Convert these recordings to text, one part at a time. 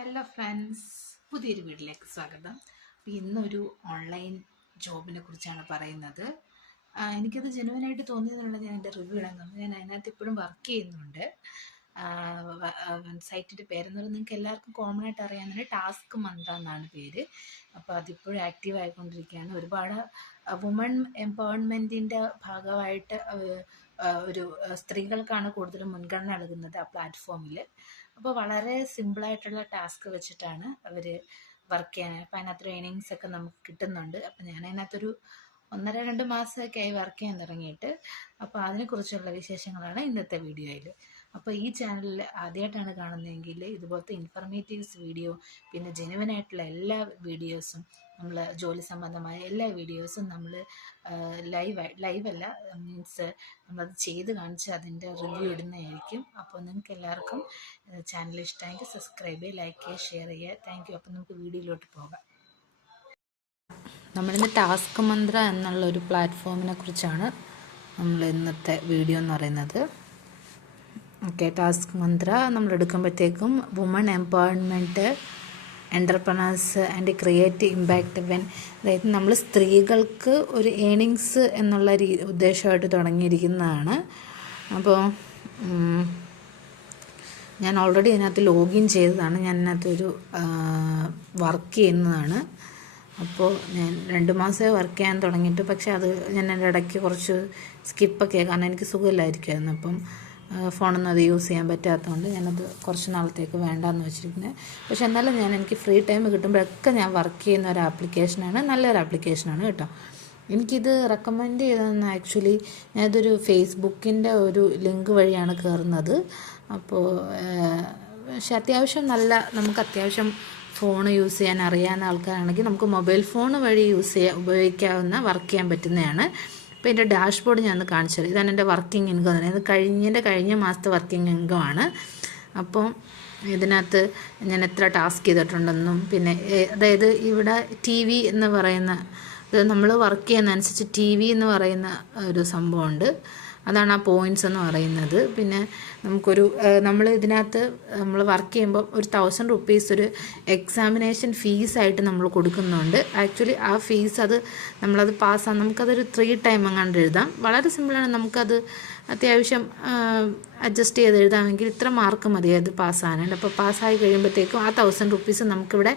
Hello friends, പുതിയൊരു വീഡിയോയിലേക്ക് സ്വാഗതം. അപ്പോൾ ഇന്നൊരു ഓൺലൈൻ ജോബിനെ കുറിച്ചാണ് പറയുന്നത്. എനിക്കത് ജെനുവനായിട്ട് തോന്നിയതുകൊണ്ട് ഞാൻ എൻ്റെ റിവ്യൂ ഇടാൻ തോന്നുന്നു. ഞാൻ അതിനകത്ത് ഇപ്പോഴും വർക്ക് ചെയ്യുന്നുണ്ട്. സൈറ്റിൻ്റെ പേരെന്ന് പറയുന്നത് നിങ്ങൾക്ക് എല്ലാവർക്കും കോമൺ ആയിട്ട് അറിയാവുന്ന ടാസ്ക് മന്ത്ര എന്നാണ് പേര്. അപ്പോൾ അതിപ്പോഴും ആക്റ്റീവ് ആയിക്കൊണ്ടിരിക്കുകയാണ്. ഒരുപാട് വുമൺ എംപവർമെൻറ്റിൻ്റെ ഭാഗമായിട്ട് ഒരു സ്ത്രീകൾക്കാണ് കൂടുതലും മുൻഗണന നൽകുന്നത് ആ പ്ലാറ്റ്ഫോമിൽ. അപ്പോൾ വളരെ സിമ്പിളായിട്ടുള്ള ടാസ്ക് വെച്ചിട്ടാണ് അവർ വർക്ക് ചെയ്യാൻ. അപ്പോൾ അതിനകത്തൊരു ഏണിങ്സ് ഒക്കെ നമുക്ക് കിട്ടുന്നുണ്ട്. അപ്പോൾ ഞാൻ അതിനകത്തൊരു 1-2 മാസമൊക്കെ ആയി വർക്ക് ചെയ്യാൻ തുടങ്ങിയിട്ട്. അപ്പോൾ അതിനെക്കുറിച്ചുള്ള വിശേഷങ്ങളാണ് ഇന്നത്തെ വീഡിയോയിൽ. അപ്പോൾ ഈ ചാനലിൽ ആദ്യമായിട്ടാണ് കാണുന്നതെങ്കിൽ ഇതുപോലത്തെ ഇൻഫർമേറ്റീവ്സ് വീഡിയോ, പിന്നെ ജെനുവനായിട്ടുള്ള എല്ലാ വീഡിയോസും, നമ്മൾ ജോലി സംബന്ധമായ എല്ലാ വീഡിയോസും നമ്മൾ ലൈവല്ല, മീൻസ് നമ്മളത് ചെയ്ത് കാണിച്ച് അതിൻ്റെ റിവ്യൂ ഇടുന്നതായിരിക്കും. അപ്പോൾ നിങ്ങൾക്ക് എല്ലാവർക്കും ചാനൽ ഇഷ്ടമെങ്കിൽ സബ്സ്ക്രൈബ് ചെയ്യുക, ലൈക്ക് ചെയ്യുക, ഷെയർ ചെയ്യുക. Thank you. അപ്പോൾ നമുക്ക് വീഡിയോയിലോട്ട് പോകാം. നമ്മളിന്ന് ടാസ്ക് മന്ത്ര എന്നുള്ള ഒരു പ്ലാറ്റ്ഫോമിനെ കുറിച്ചാണ് നമ്മൾ ഇന്നത്തെ വീഡിയോ എന്ന് പറയുന്നത്. ഓക്കെ, ടാസ്ക് മന്ത്ര നമ്മൾ എടുക്കുമ്പോഴത്തേക്കും woman empowerment, entrepreneurs and create impact when, അതായത് നമ്മൾ സ്ത്രീകൾക്ക് ഒരു ഏണിങ്സ് എന്നുള്ള ഉദ്ദേശമായിട്ട് തുടങ്ങിയിരിക്കുന്നതാണ്. അപ്പോൾ ഞാൻ ഓൾറെഡി അതിനകത്ത് ലോഗിൻ ചെയ്തതാണ്. ഞാൻ അതിനകത്തൊരു വർക്ക് ചെയ്യുന്നതാണ്. അപ്പോൾ ഞാൻ 2 മാസമേ വർക്ക് ചെയ്യാൻ തുടങ്ങിയിട്ട്, പക്ഷേ അത് ഞാൻ എൻ്റെ ഇടയ്ക്ക് കുറച്ച് സ്കിപ്പൊക്കെ, കാരണം എനിക്ക് സുഖമില്ലായിരിക്കുമായിരുന്നു. അപ്പം ഫോണൊന്നും അത് യൂസ് ചെയ്യാൻ പറ്റാത്തതുകൊണ്ട് ഞാനത് കുറച്ച് നാളത്തേക്ക് വേണ്ടാന്ന് വെച്ചിരിക്കുന്നത്. പക്ഷെ എന്നാലും എനിക്ക് ഫ്രീ ടൈം കിട്ടുമ്പോഴൊക്കെ ഞാൻ വർക്ക് ചെയ്യുന്ന ഒരു ആപ്ലിക്കേഷനാണ്. നല്ലൊരു ആപ്ലിക്കേഷനാണ് കേട്ടോ. എനിക്കിത് റെക്കമെൻഡ് ചെയ്തതെന്ന് ആക്ച്വലി ഞാനിതൊരു ഫേസ്ബുക്കിൻ്റെ ഒരു ലിങ്ക് വഴിയാണ് കയറുന്നത്. അപ്പോൾ പക്ഷെ അത്യാവശ്യം നമുക്ക് അത്യാവശ്യം ഫോൺ യൂസ് ചെയ്യാൻ അറിയാവുന്ന ആൾക്കാരാണെങ്കിൽ നമുക്ക് മൊബൈൽ ഫോൺ വഴി ഉപയോഗിക്കാവുന്ന, വർക്ക് ചെയ്യാൻ പറ്റുന്നതാണ്. അപ്പോൾ എൻ്റെ ഡാഷ്ബോർഡ് ഞാൻ ഒന്ന് കാണിച്ചു തരാം. ഇതാണ് എൻ്റെ വർക്കിംഗ് ഇൻകം എന്ന് പറയുന്നത്. ഇത് കഴിഞ്ഞ മാസത്തെ വർക്കിംഗ് ഇൻകമാണ്. അപ്പോൾ ഇതിനകത്ത് ഞാൻ എത്ര ടാസ്ക് ചെയ്തിട്ടുണ്ടെന്നും, പിന്നെ അതായത് ഇവിടെ TV എന്ന് പറയുന്ന, നമ്മൾ വർക്ക് ചെയ്യുന്നതനുസരിച്ച് TV എന്ന് പറയുന്ന ഒരു സംഭവമുണ്ട്. അതാണ് ആ പോയിൻറ്റ്സ് എന്ന് പറയുന്നത്. പിന്നെ നമ്മൾ ഇതിനകത്ത് നമ്മൾ വർക്ക് ചെയ്യുമ്പോൾ ഒരു 1000 റുപ്പീസ് ഒരു എക്സാമിനേഷൻ ഫീസായിട്ട് നമ്മൾ കൊടുക്കുന്നുണ്ട്. ആക്ച്വലി ആ ഫീസ് നമ്മളത് പാസ്സാകും. നമുക്കതൊരു 3 ടൈം അങ്ങാണ്ട് എഴുതാം. വളരെ സിമ്പിളാണ്. നമുക്കത് അത്യാവശ്യം അഡ്ജസ്റ്റ് ചെയ്ത് എഴുതാമെങ്കിൽ ഇത്ര മാർക്ക് മതി അത് പാസ്സാകാനായിട്ട്. അപ്പോൾ പാസ്സായി കഴിയുമ്പോഴത്തേക്കും ആ 1000 റുപ്പീസ് നമുക്കിവിടെ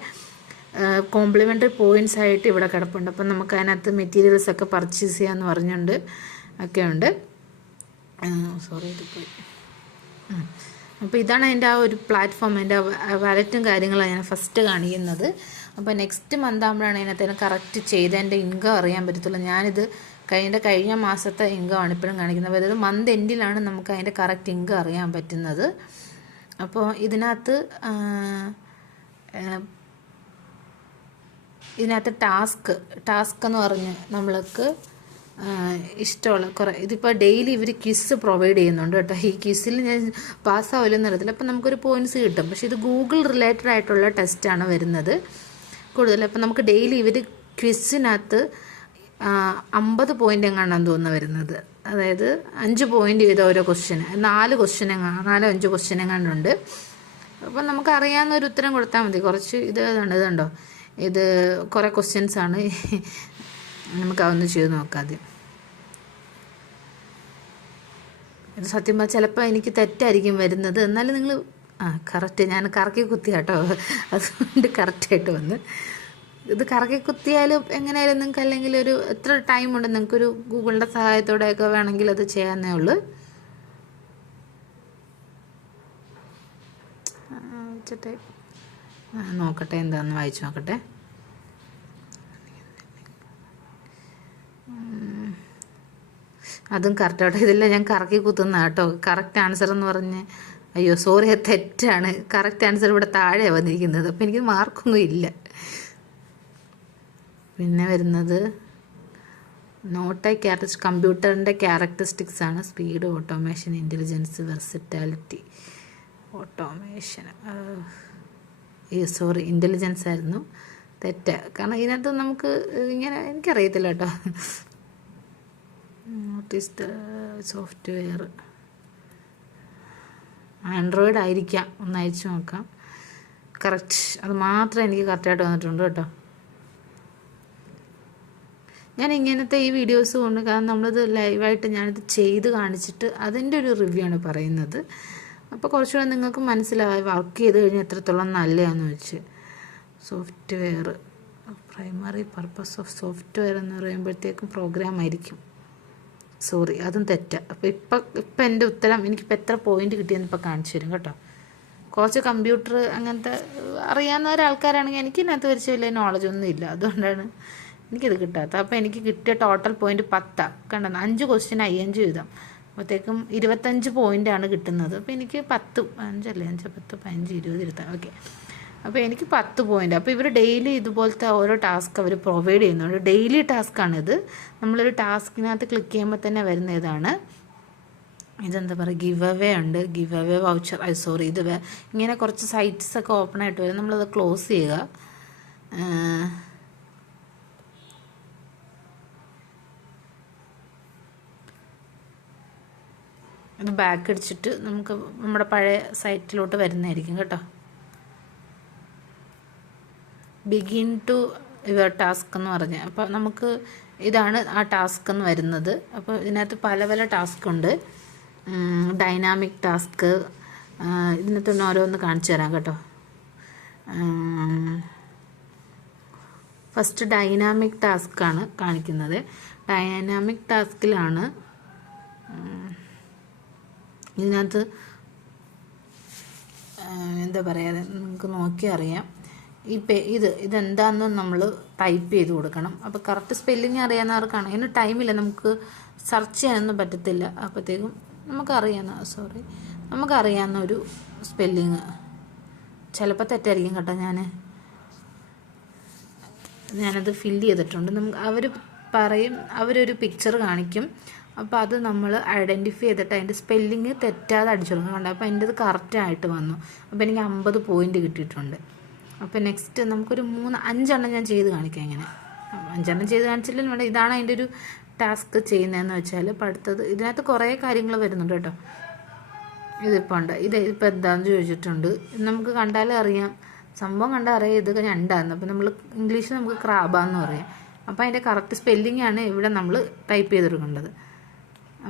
കോംപ്ലിമെൻ്ററി പോയിൻറ്റ്സ് ആയിട്ട് ഇവിടെ കിടപ്പുണ്ട്. അപ്പം നമുക്ക് അതിനകത്ത് മെറ്റീരിയൽസൊക്കെ പർച്ചേസ് ചെയ്യാമെന്ന് പറഞ്ഞുകൊണ്ട് ഒക്കെ ഉണ്ട്. ഇത് പോയി. അപ്പോൾ ഇതാണ് അതിൻ്റെ ആ ഒരു പ്ലാറ്റ്ഫോം. അതിൻ്റെ വാലറ്റും കാര്യങ്ങളാണ് ഞാൻ ഫസ്റ്റ് കാണിക്കുന്നത്. അപ്പോൾ നെക്സ്റ്റ് മന്ത് ആകുമ്പോഴാണ് അതിനകത്ത് കറക്റ്റ് ചെയ്ത് എൻ്റെ ഇൻകം അറിയാൻ പറ്റത്തുള്ളൂ. ഞാനിത് കഴിഞ്ഞ മാസത്തെ ഇൻകമാണ് ഇപ്പോഴും കാണിക്കുന്നത്. അതായത് മന്ത് എൻഡിലാണ് നമുക്ക് അതിൻ്റെ കറക്റ്റ് ഇൻകം അറിയാൻ പറ്റുന്നത്. അപ്പോൾ ഇതിനകത്ത് ടാസ്ക് എന്ന് പറഞ്ഞ് നമ്മൾക്ക് ഇഷ്ടമുള്ള ഇതിപ്പോൾ ഡെയിലി ഇവർ ക്വിസ് പ്രൊവൈഡ് ചെയ്യുന്നുണ്ട് കേട്ടോ. ഈ ക്വിസിൽ ഞാൻ പാസ്സാവില്ലെന്ന് അറിയത്തില്ല. അപ്പം നമുക്കൊരു പോയിൻറ്റ്സ് കിട്ടും. പക്ഷേ ഇത് ഗൂഗിൾ റിലേറ്റഡ് ആയിട്ടുള്ള ടെസ്റ്റാണ് വരുന്നത് കൂടുതൽ. അപ്പം നമുക്ക് ഡെയിലി ഇവർ ക്വിസിനകത്ത് 50 പോയിൻ്റ് എങ്ങാണ്ടാന്ന് തോന്നുന്നു വരുന്നത്. അതായത് 5 പോയിൻ്റ് ചെയ്ത ഓരോ ക്വസ്റ്റ്യന് 4 5 ക്വസ്റ്റ്യൻ എങ്ങാണ്ടുണ്ട്. അപ്പം നമുക്ക് അറിയാവുന്ന ഒരു ഉത്തരം കൊടുത്താൽ മതി. കുറച്ച് ഇതുണ്ടോ, ഇത് കുറേ ക്വസ്റ്റ്യൻസാണ്. നമുക്ക് അതൊന്ന് ചെയ്ത് നോക്കാതെ. ഇത് സത്യം പറഞ്ഞാൽ ചിലപ്പോൾ എനിക്ക് തെറ്റായിരിക്കും വരുന്നത്. എന്നാലും നിങ്ങൾ കറക്റ്റ്, ഞാൻ കറക്കി കുത്തി കേട്ടോ, അതുകൊണ്ട് കറക്റ്റായിട്ട് വന്ന്. ഇത് കറക്കി കുത്തിയാലും എങ്ങനെയായാലും നിങ്ങൾക്ക്, അല്ലെങ്കിൽ എത്ര ടൈമുണ്ട് നിങ്ങൾക്കൊരു ഗൂഗിളിൻ്റെ സഹായത്തോടെയൊക്കെ വേണമെങ്കിൽ അത് ചെയ്യാവുന്നേ ഉള്ളൂ. നോക്കട്ടെ, എന്താണെന്ന് വായിച്ചു നോക്കട്ടെ. അതും കറക്റ്റാട്ടോ. ഇതില്ല ഞാൻ കറക്കി കുത്തുന്ന കേട്ടോ. കറക്റ്റ് ആൻസർ എന്ന് പറഞ്ഞ്, അയ്യോ സോറി, തെറ്റാണ്. കറക്റ്റ് ആൻസർ ഇവിടെ താഴെയാണ് വന്നിരിക്കുന്നത്. അപ്പോൾ എനിക്ക് മാർക്കൊന്നും ഇല്ല. പിന്നെ വരുന്നത് കമ്പ്യൂട്ടറിൻ്റെ ക്യാരക്ടറിസ്റ്റിക്സ് ആണ്. Speed, automation, intelligence, versatility, automation, sorry intelligence ആയിരുന്നു. തെറ്റ്. കാരണം ഇതിനകത്ത് നമുക്ക് ഇങ്ങനെ എനിക്കറിയത്തില്ല കേട്ടോ. നോട്ടീസ് സോഫ്റ്റ്വെയർ ആൻഡ്രോയിഡ് ആയിരിക്കാം, ഒന്ന് അയച്ചു നോക്കാം. കറക്റ്റ്, അത് മാത്രമേ എനിക്ക് കറക്റ്റായിട്ട് വന്നിട്ടുണ്ട് കേട്ടോ. ഞാൻ ഇങ്ങനത്തെ ഈ വീഡിയോസ് കൊണ്ട്, കാരണം നമ്മളിത് ലൈവായിട്ട് ഞാനിത് ചെയ്ത് കാണിച്ചിട്ട് അതിൻ്റെ ഒരു റിവ്യൂ ആണ് പറയുന്നത്. അപ്പോൾ കുറച്ചുകൂടെ നിങ്ങൾക്ക് മനസ്സിലായി വർക്ക് ചെയ്ത് കഴിഞ്ഞാൽ എത്രത്തോളം നല്ലതാണെന്ന് വെച്ച്. Software, primary purpose of software എന്ന് പറയുമ്പോഴത്തേക്കും പ്രോഗ്രാം ആയിരിക്കും. സോറി, അതും തെറ്റാണ്. അപ്പോൾ ഇപ്പം എൻ്റെ ഉത്തരം എനിക്കിപ്പോൾ എത്ര പോയിൻ്റ് കിട്ടിയെന്ന് ഇപ്പോൾ കാണിച്ചു തരും കേട്ടോ. കുറച്ച് കമ്പ്യൂട്ടർ അങ്ങനത്തെ അറിയാവുന്ന ഒരാൾക്കാരാണെങ്കിൽ എനിക്ക് ഇതിനകത്ത് വരച്ച് വലിയ നോളജൊന്നും ഇല്ല, അതുകൊണ്ടാണ് എനിക്കിത് കിട്ടാത്തത്. അപ്പോൾ എനിക്ക് കിട്ടിയ ടോട്ടൽ പോയിൻ്റ് 10. കണ്ടോ, 5 ക്വസ്റ്റ്യൻ 5 എഴുതാം, അപ്പോഴത്തേക്കും 25 പോയിൻ്റാണ് കിട്ടുന്നത്. അപ്പോൾ എനിക്ക് 10, 5 അല്ലേ, 5, 10, 15, 20 ഇരുത്താം. ഓക്കെ, അപ്പോൾ എനിക്ക് 10 പോയിൻ്റ്. അപ്പോൾ ഇവർ ഡെയിലി ഇതുപോലത്തെ ഓരോ ടാസ്ക് അവർ പ്രൊവൈഡ് ചെയ്യുന്നുണ്ട്. ഡെയിലി ടാസ്ക്കാണിത്. നമ്മളൊരു ടാസ്കിനകത്ത് ക്ലിക്ക് ചെയ്യുമ്പോൾ തന്നെ വരുന്ന ഇതാണ്. ഇതെന്താ പറയുക, ഗിവ് അവേ ഉണ്ട്, ഗിവ് അവേ വൗച്ചർ. സോറി, ഇത് ഇങ്ങനെ കുറച്ച് സൈറ്റ്സൊക്കെ ഓപ്പൺ ആയിട്ട് വരും. നമ്മളത് ക്ലോസ് ചെയ്യുക. ഇത് ബാക്ക് അടിച്ചിട്ട് നമുക്ക് നമ്മുടെ പഴയ സൈറ്റിലോട്ട് വരുന്നതായിരിക്കും കേട്ടോ. ബിഗിൻ ടു യുവർ ടാസ്ക് എന്ന് പറഞ്ഞ്, അപ്പോൾ നമുക്ക് ഇതാണ് ആ ടാസ്ക് എന്ന് വരുന്നത്. അപ്പോൾ ഇതിനകത്ത് പല പല ടാസ്ക് ഉണ്ട്. ഡൈനാമിക് ടാസ്ക്, ഇതിനകത്ത് ഓരോന്ന് കാണിച്ചു തരാം കേട്ടോ. ഫസ്റ്റ് ഡൈനാമിക് ടാസ്ക്കാണ് കാണിക്കുന്നത്. ഡൈനാമിക് ടാസ്കിലാണ് ഇതിനകത്ത് എന്താ പറയുക, നിങ്ങൾക്ക് നോക്കി അറിയാം. ഇതെന്താണെന്ന് നമ്മൾ ടൈപ്പ് ചെയ്ത് കൊടുക്കണം. അപ്പോൾ കറക്റ്റ് സ്പെല്ലിങ് അറിയാവുന്നവർക്കാണ്. അതിന് ടൈമില്ല, നമുക്ക് സെർച്ച് ചെയ്യാനൊന്നും പറ്റത്തില്ല. അപ്പോഴത്തേക്കും നമുക്കറിയാവുന്ന ഒരു സ്പെല്ലിങ് ചിലപ്പോൾ തെറ്റായിരിക്കും കേട്ടോ. ഞാനത് ഫില്ല് ചെയ്തിട്ടുണ്ട്. അവർ പറയും, അവരൊരു പിക്ചർ കാണിക്കും. അപ്പോൾ അത് നമ്മൾ ഐഡൻറ്റിഫൈ ചെയ്തിട്ട് അതിൻ്റെ സ്പെല്ലിങ് തെറ്റാതെ അടിച്ചു കൊടുക്കണം. കണ്ടോ, അപ്പോൾ അതിൻ്റെത് കറക്റ്റായിട്ട് വന്നു. അപ്പോൾ എനിക്ക് 50 പോയിൻ്റ് കിട്ടിയിട്ടുണ്ട്. അപ്പോൾ നെക്സ്റ്റ് നമുക്കൊരു 5 ഞാൻ ചെയ്ത് കാണിക്കാം. ഇങ്ങനെ 5 ചെയ്ത് കാണിച്ചില്ലെങ്കിലും വേണ്ട. ഇതാണ് അതിൻ്റെ ഒരു ടാസ്ക് ചെയ്യുന്നതെന്ന് വെച്ചാൽ, ഇപ്പോൾ അടുത്തത് ഇതിനകത്ത് കുറേ കാര്യങ്ങൾ വരുന്നുണ്ട് കേട്ടോ. ഇതിപ്പോൾ ഉണ്ട്, ഇതിപ്പോൾ എന്താണെന്ന് ചോദിച്ചിട്ടുണ്ട്. നമുക്ക് കണ്ടാലേ അറിയാം, സംഭവം കണ്ടാൽ അറിയാം ഇത് ഞണ്ടാന്ന്. അപ്പോൾ നമ്മൾ ഇംഗ്ലീഷിൽ നമുക്ക് ക്രാബാന്ന് പറയാം. അപ്പോൾ അതിൻ്റെ കറക്റ്റ് സ്പെല്ലിംഗ് ആണ് ഇവിടെ നമ്മൾ ടൈപ്പ് ചെയ്തെടുക്കേണ്ടത്.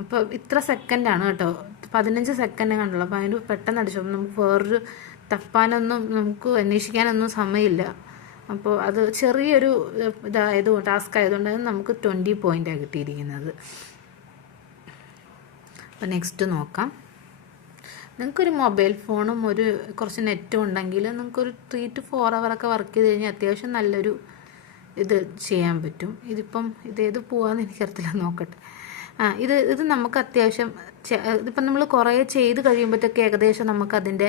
അപ്പോൾ ഇത്ര സെക്കൻഡാണ് കേട്ടോ, 15 സെക്കൻഡ് കണ്ടുള്ളൂ. അപ്പോൾ അതിന് പെട്ടെന്ന് അടിച്ചു. നമുക്ക് വേറൊരു തപ്പാനൊന്നും നമുക്ക് അന്വേഷിക്കാനൊന്നും സമയമില്ല. അപ്പോൾ അത് ചെറിയൊരു ടാസ്ക് ആയതുകൊണ്ട് നമുക്ക് 20 പോയിൻ്റാണ് കിട്ടിയിരിക്കുന്നത്. അപ്പോൾ നെക്സ്റ്റ് നോക്കാം. നിങ്ങൾക്കൊരു മൊബൈൽ ഫോണും കുറച്ച് നെറ്റും ഉണ്ടെങ്കിൽ നിങ്ങൾക്കൊരു 3 to 4 hour വർക്ക് ചെയ്ത് കഴിഞ്ഞാൽ അത്യാവശ്യം നല്ലൊരു ഇത് ചെയ്യാൻ പറ്റും. ഇതേത് പോവാന്ന് എനിക്കറിയത്തില്ല, നോക്കട്ടെ. ഇത് നമുക്ക് അത്യാവശ്യം ഇതിപ്പം നമ്മൾ കുറേ ചെയ്ത് കഴിയുമ്പോഴത്തേക്ക് ഏകദേശം നമുക്കതിൻ്റെ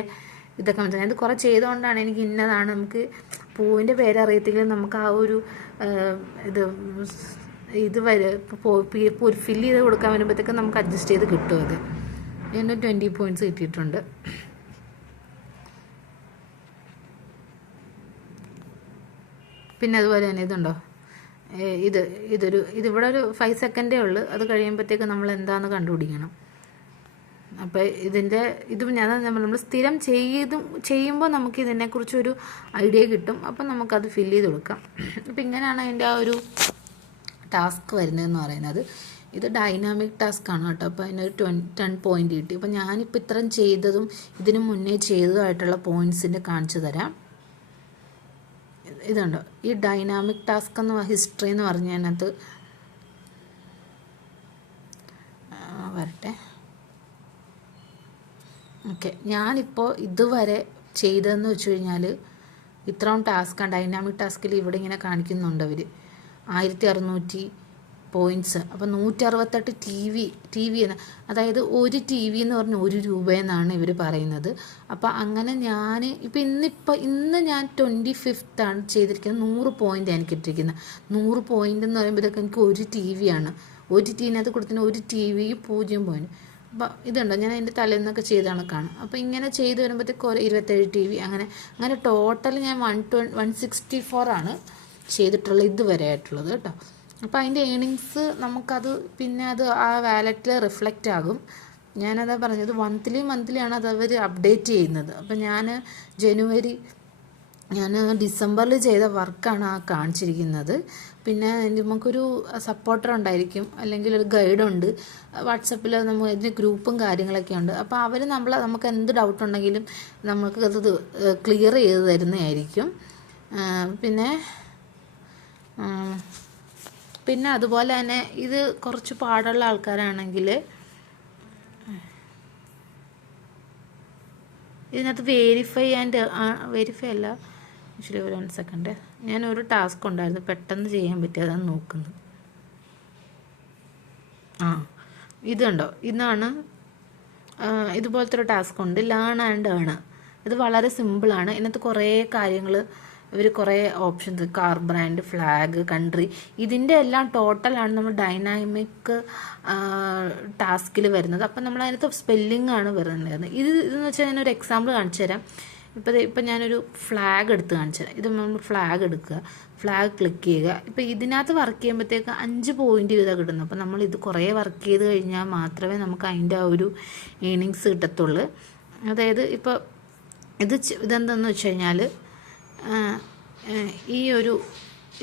ഇതൊക്കെ മനസ്സിലായി. ഇത് കുറേ ചെയ്തുകൊണ്ടാണ് എനിക്ക് ഇന്നതാണ്, നമുക്ക് പൂവിൻ്റെ പേരറിയത്തില്ല, നമുക്ക് ആ ഒരു ഇത് ഫില്ല് ചെയ്ത് കൊടുക്കാൻ വരുമ്പോഴത്തേക്ക് നമുക്ക് അഡ്ജസ്റ്റ് ചെയ്ത് കിട്ടും. അത് ഇതിന് 20 പോയിൻറ്റ്സ് കിട്ടിയിട്ടുണ്ട്. പിന്നെ അതുപോലെ തന്നെ ഇതുണ്ടോ, ഇതിവിടെ ഒരു 5 സെക്കൻഡേ ഉള്ളൂ. അത് കഴിയുമ്പോഴത്തേക്ക് നമ്മൾ എന്താണെന്ന് കണ്ടുപിടിക്കണം. അപ്പോൾ നമ്മൾ സ്ഥിരം ചെയ്യുമ്പോൾ നമുക്ക് ഇതിനെക്കുറിച്ചൊരു ഐഡിയ കിട്ടും. അപ്പം നമുക്കത് ഫില്ല് ചെയ്ത് കൊടുക്കാം. അപ്പോൾ ഇങ്ങനെയാണ് അതിൻ്റെ ആ ഒരു ടാസ്ക് വരുന്നതെന്ന് പറയുന്നത്. ഇത് ഡൈനാമിക് ടാസ്ക്കാണ് കേട്ടോ. അപ്പോൾ അതിനൊരു 10 പോയിൻ്റ് കിട്ടി. അപ്പോൾ ഞാനിപ്പോൾ ഇത്രയും ചെയ്തതും ഇതിന് മുന്നേ ചെയ്തതുമായിട്ടുള്ള പോയിൻറ്റ്സിൻ്റെ കാണിച്ചു തരാം. ഇതുണ്ടോ, ഈ ഡൈനാമിക് ടാസ്ക് ഹിസ്റ്ററി എന്ന് പറഞ്ഞതിനകത്ത് വരട്ടെ. ഓക്കെ, ഞാനിപ്പോൾ ഇതുവരെ ചെയ്തതെന്ന് വെച്ച് കഴിഞ്ഞാൽ ഇത്രയും ടാസ്ക്കാണ്. ഡൈനാമിക് ടാസ്കിൽ ഇവിടെ ഇങ്ങനെ കാണിക്കുന്നുണ്ട് അവർ 1600 പോയിൻറ്റ്സ്. അപ്പോൾ 168 ടി വി എന്ന്, അതായത് ഒരു ടി വി എന്ന് പറഞ്ഞാൽ 1 രൂപയെന്നാണ് ഇവർ പറയുന്നത്. അപ്പോൾ അങ്ങനെ ഞാൻ ഇന്ന് ഞാൻ 25th ചെയ്തിരിക്കുന്നത്. 100 പോയിൻ്റ് എനിക്ക് ഇട്ടിരിക്കുന്നത്. 100 പോയിൻ്റ് എന്ന് പറയുമ്പോഴത്തേക്ക് എനിക്ക് ഒരു ടി വിയാണ്. ഒരു ടീവിനകത്ത് കൊടുത്തിന് ഒരു ടി വി 0 പോയിൻ്റ്. അപ്പോൾ ഇതുണ്ടോ, ഞാൻ അതിൻ്റെ തലേന്നൊക്കെ ചെയ്ത കണക്കാണ്. അപ്പോൾ ഇങ്ങനെ ചെയ്ത് വരുമ്പോഴത്തേക്ക് 27 ടി വി അങ്ങനെ ടോട്ടൽ ഞാൻ 164 ചെയ്തിട്ടുള്ളത് ഇതുവരെ ആയിട്ടുള്ളത് കേട്ടോ. അപ്പോൾ അതിൻ്റെ ഏണിങ്സ് നമുക്കത് പിന്നെ ആ വാലറ്റിൽ റിഫ്ലക്റ്റ് ആകും. ഞാനതാ പറഞ്ഞത്, മന്ത്ലി ആണ് അത് അവർ അപ്ഡേറ്റ് ചെയ്യുന്നത്. അപ്പോൾ ഞാൻ ജനുവരി ഞാൻ ഡിസംബറിൽ ചെയ്ത വർക്കാണ് ആ കാണിച്ചിരിക്കുന്നത്. പിന്നെ നമുക്കൊരു സപ്പോർട്ടർ ഉണ്ടായിരിക്കും, അല്ലെങ്കിൽ ഒരു ഗൈഡുണ്ട്. വാട്സപ്പിൽ നമുക്ക് ഇതിന് ഗ്രൂപ്പും കാര്യങ്ങളൊക്കെ ഉണ്ട്. അപ്പോൾ അവർ നമുക്ക് എന്ത് ഡൗട്ട് ഉണ്ടെങ്കിലും നമുക്ക് അത് ക്ലിയർ ചെയ്ത് തരുന്നതായിരിക്കും. പിന്നെ പിന്നെ അതുപോലെ തന്നെ ഇത് കുറച്ച് പാടുള്ള ആൾക്കാരാണെങ്കിൽ ഇതിനകത്ത് വെരിഫൈ അല്ല, ആക്ച്വലി ഒരു 1 സെക്കൻഡ്, ഞാനൊരു ടാസ്ക് ഉണ്ടായിരുന്നു പെട്ടെന്ന് ചെയ്യാൻ പറ്റിയതാണ് നോക്കുന്നത്. ഇതുണ്ടോ, ഇതാണ് ഇതുപോലത്തെ ഒരു ടാസ്ക് ഉണ്ട്, ലേൺ ആൻഡ് ഏൺ. ഇത് വളരെ സിമ്പിളാണ്. ഇതിനകത്ത് കുറേ കാര്യങ്ങൾ, ഇവർ കുറേ options, car brand, flag, country, ഇതിൻ്റെ എല്ലാം ടോട്ടലാണ് നമ്മൾ ഡൈനാമിക് ടാസ്കിൽ വരുന്നത്. അപ്പം നമ്മൾ അതിനകത്ത് സ്പെല്ലിംഗ് ആണ് വരുന്നത്. ഇതെന്ന് വെച്ചാൽ ഞാനൊരു എക്സാമ്പിൾ കാണിച്ചു തരാം. ഇപ്പം ഞാനൊരു ഫ്ലാഗ് എടുത്ത് കാണിച്ചു തരാം. ഇത് നമ്മൾ ഫ്ലാഗ് എടുക്കുക, ഫ്ലാഗ് ക്ലിക്ക് ചെയ്യുക. ഇപ്പം ഇതിനകത്ത് വർക്ക് ചെയ്യുമ്പോഴത്തേക്ക് 5 പോയിന്റ് ചെയ്താൽ കിട്ടുന്നു. അപ്പം നമ്മൾ ഇത് കുറേ വർക്ക് ചെയ്ത് കഴിഞ്ഞാൽ മാത്രമേ നമുക്ക് അതിൻ്റെ ആ ഒരു ഏണിങ്സ് കിട്ടത്തുള്ളൂ. അതായത് ഇപ്പോൾ ഇതെന്താണെന്ന് വെച്ച് കഴിഞ്ഞാൽ,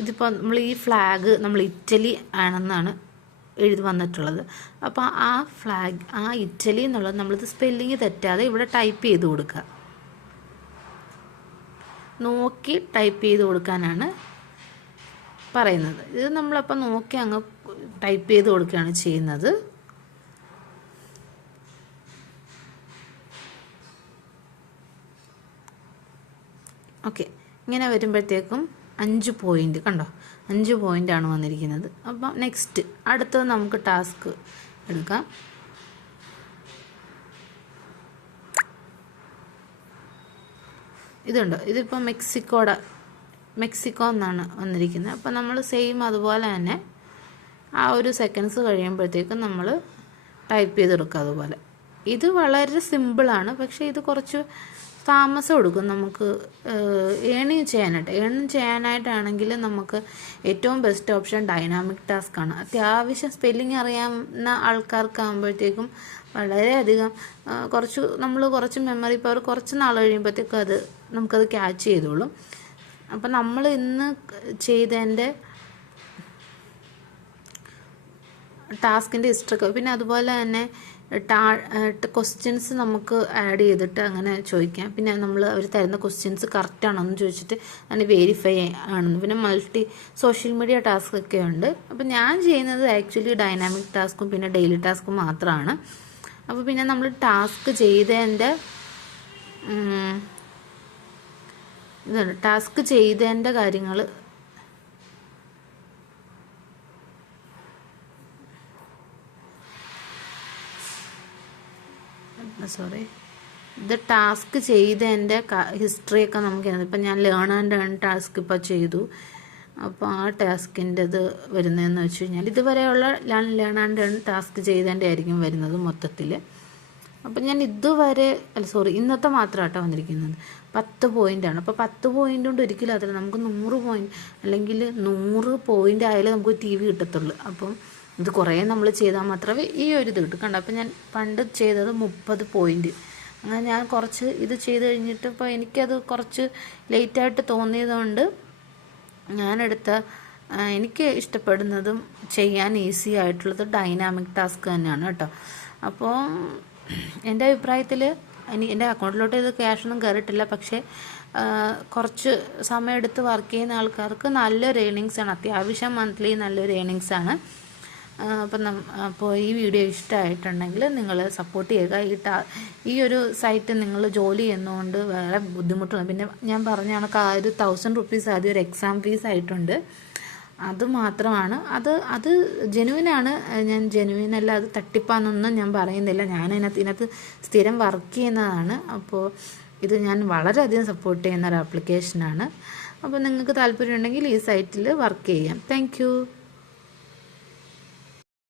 ഇതിപ്പോൾ നമ്മൾ ഈ ഫ്ലാഗ് നമ്മൾ ഇറ്റലി ആണെന്നാണ് എഴുതി വന്നിട്ടുള്ളത്. അപ്പോൾ ആ ഇറ്റലി എന്നുള്ളത് നമ്മളിത് സ്പെല്ലിങ് തെറ്റാതെ ഇവിടെ ടൈപ്പ് ചെയ്ത് കൊടുക്കുക, നോക്കി ടൈപ്പ് ചെയ്ത് കൊടുക്കാനാണ് പറയുന്നത്. ഇത് നമ്മളപ്പോൾ നോക്കി അങ്ങ് ടൈപ്പ് ചെയ്ത് കൊടുക്കുകയാണ് ചെയ്യുന്നത്. ഓക്കെ, ഇങ്ങനെ വരുമ്പോഴത്തേക്കും 5 പോയിന്റ് കണ്ടോ, 5 പോയിൻ്റാണ് വന്നിരിക്കുന്നത്. അപ്പം നെക്സ്റ്റ് അടുത്തത് നമുക്ക് ടാസ്ക് എടുക്കാം. ഇതുണ്ടോ, ഇതിപ്പോൾ മെക്സിക്കോ എന്നാണ് വന്നിരിക്കുന്നത്. അപ്പോൾ നമ്മൾ സെയിം അതുപോലെ തന്നെ ആ ഒരു സെക്കൻഡ്സ് കഴിയുമ്പോഴത്തേക്കും നമ്മൾ ടൈപ്പ് ചെയ്തെടുക്കുക അതുപോലെ. ഇത് വളരെ സിമ്പിളാണ്, പക്ഷേ ഇത് കുറച്ച് താമസം എടുക്കും നമുക്ക് ഏണിങ് ചെയ്യാനായിട്ടാണെങ്കിൽ നമുക്ക് ഏറ്റവും ബെസ്റ്റ് ഓപ്ഷൻ ഡൈനാമിക് ടാസ്ക് ആണ്. അത്യാവശ്യം സ്പെല്ലിങ് അറിയാവുന്ന ആൾക്കാർക്കാകുമ്പോഴത്തേക്കും വളരെയധികം കുറച്ച് മെമ്മറി പവർ കുറച്ച് നാൾ കഴിയുമ്പോഴത്തേക്കും നമുക്കത് ക്യാച്ച് ചെയ്തോളും. അപ്പം നമ്മൾ ഇന്ന് ചെയ്തതിൻ്റെ ടാസ്കിൻ്റെ ഹിസ്റ്ററി, പിന്നെ അതുപോലെ തന്നെ ക്വസ്റ്റ്യൻസ് നമുക്ക് ആഡ് ചെയ്തിട്ട് അങ്ങനെ ചോദിക്കാം. പിന്നെ അവർ തരുന്ന ക്വസ്റ്റ്യൻസ് കറക്റ്റ് ആണോ എന്ന് ചോദിച്ചിട്ട് അതിന് വെരിഫൈ ആണെന്ന്. പിന്നെ സോഷ്യൽ മീഡിയ ടാസ്ക് ഒക്കെ ഉണ്ട്. അപ്പം ഞാൻ ചെയ്യുന്നത് ആക്ച്വലി ഡൈനാമിക് ടാസ്കും പിന്നെ ഡെയിലി ടാസ്കും മാത്രമാണ്. അപ്പോൾ പിന്നെ നമ്മൾ ടാസ്ക് ചെയ്തതിൻ്റെ കാര്യങ്ങൾ ഇത് ടാസ്ക് ചെയ്തതിൻ്റെ ഹിസ്റ്ററിയൊക്കെ നമുക്ക്, ഇപ്പം ഞാൻ ലേൺ ആൻഡ് ഏൺ ടാസ്ക് ഇപ്പോൾ ചെയ്തു. അപ്പോൾ ആ ടാസ്കിൻ്റെ ഇത് വരുന്നതെന്ന് വെച്ച് കഴിഞ്ഞാൽ ഇതുവരെയുള്ള ലേൺ ആൻഡ് ഏൺ ടാസ്ക് ചെയ്തതിൻ്റെ ആയിരിക്കും വരുന്നത് മൊത്തത്തിൽ. അപ്പം ഞാൻ ഇന്നത്തെ മാത്രമായിട്ടാണ് വന്നിരിക്കുന്നത്. 10 പോയിൻ്റാണ്. അപ്പോൾ 10 പോയിൻ്റ് കൊണ്ട് ഒരിക്കലും അതിൽ നമുക്ക് 100 പോയിൻ്റ് അല്ലെങ്കിൽ 100 പോയിൻ്റ് ആയാലും നമുക്ക് TV കിട്ടത്തുള്ളൂ. അപ്പം ഇത് കുറേ നമ്മൾ ചെയ്താൽ മാത്രമേ ഈ ഒരു ഇത് കിട്ടും. കണ്ടോ, അപ്പം ഞാൻ പണ്ട് ചെയ്തത് 30 പോയിൻ്റ്. അങ്ങനെ ഞാൻ കുറച്ച് ഇത് ചെയ്ത് കഴിഞ്ഞിട്ട് ഇപ്പോൾ എനിക്കത് കുറച്ച് ലേറ്റായിട്ട് തോന്നിയതുകൊണ്ട് എനിക്ക് ഇഷ്ടപ്പെടുന്നതും ചെയ്യാൻ ഈസി ആയിട്ടുള്ളത് ഡൈനാമിക് ടാസ്ക് തന്നെയാണ് കേട്ടോ. അപ്പോൾ എൻ്റെ അഭിപ്രായത്തിൽ എൻ്റെ അക്കൗണ്ടിലോട്ട് ഇത് ക്യാഷൊന്നും കയറിയിട്ടില്ല, പക്ഷേ കുറച്ച് സമയമെടുത്ത് വർക്ക് ചെയ്യുന്ന ആൾക്കാർക്ക് നല്ലൊരു ഏണിങ്സാണ്, അത്യാവശ്യം മന്ത്ലി നല്ലൊരു ഏണിങ്സാണ്. അപ്പോൾ ഈ വീഡിയോ ഇഷ്ടമായിട്ടുണ്ടെങ്കിൽ നിങ്ങൾ സപ്പോർട്ട് ചെയ്യുക. ഈ ഒരു സൈറ്റ് നിങ്ങൾ ജോലി ചെയ്യുന്നതുകൊണ്ട് വേറെ ബുദ്ധിമുട്ടൊന്നും, പിന്നെ ഞാൻ പറഞ്ഞ കണക്ക് ആ ഒരു 1000 റുപ്പീസ് ആദ്യം ഒരു എക്സാം ഫീസ് ആയിട്ടുണ്ട്. അത് മാത്രമാണ്, അത് ജെനുവിനാണ്. ഞാൻ ജെനുവിനല്ല, അത് തട്ടിപ്പാന്നൊന്നും ഞാൻ പറയുന്നില്ല. ഞാൻ ഇതിനകത്ത് സ്ഥിരം വർക്ക് ചെയ്യുന്നതാണ്. അപ്പോൾ ഇത് ഞാൻ വളരെയധികം സപ്പോർട്ട് ചെയ്യുന്ന ഒരു ആപ്ലിക്കേഷനാണ്. അപ്പോൾ നിങ്ങൾക്ക് താല്പര്യമുണ്ടെങ്കിൽ ഈ സൈറ്റിൽ വർക്ക് ചെയ്യാം. താങ്ക്